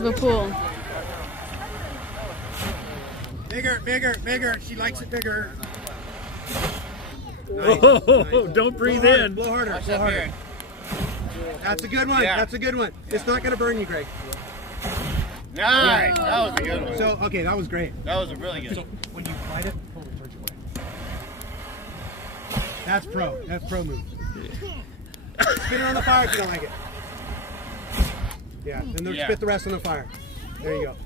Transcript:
The pool. Bigger, bigger, bigger. She likes it bigger. Oh, don't breathe in. Blow harder, blow harder. That's a good one. Yeah. That's a good one. It's not going to burn you, Greg. Nice. That was a good one. So, okay, that was great. That was a really good So, one. when you fight it, pull the torch away. That's pro. That's pro move. Spin it on the fire if you don't like it. Yeah, and then spit the rest on the fire. There you go.